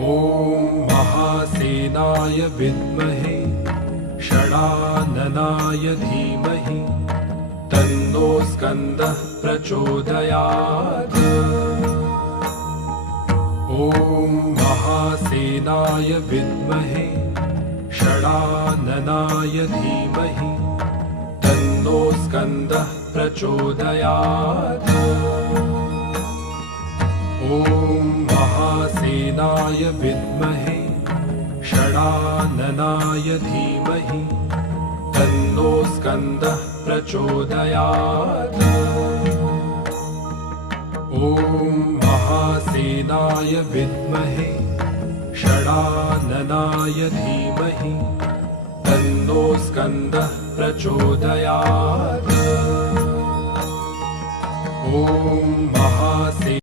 ॐ महासेनाय विद्महे षडाननाय धीमहि तन्नो स्कन्दः प्रचोदयात्। ॐ महासेनाय विद्महे षडाननाय धीमहि तन्नो स्कन्दः प्रचोदयात्। ॐ महासेनाय विद्महे षडाननाय धीमहि तन्नो स्कन्दः प्रचोदयात्। ॐ महासेनाय विद्महे षडाननाय धीमहि तन्नो स्कन्दः प्रचोदयात्। ॐ महासेनाय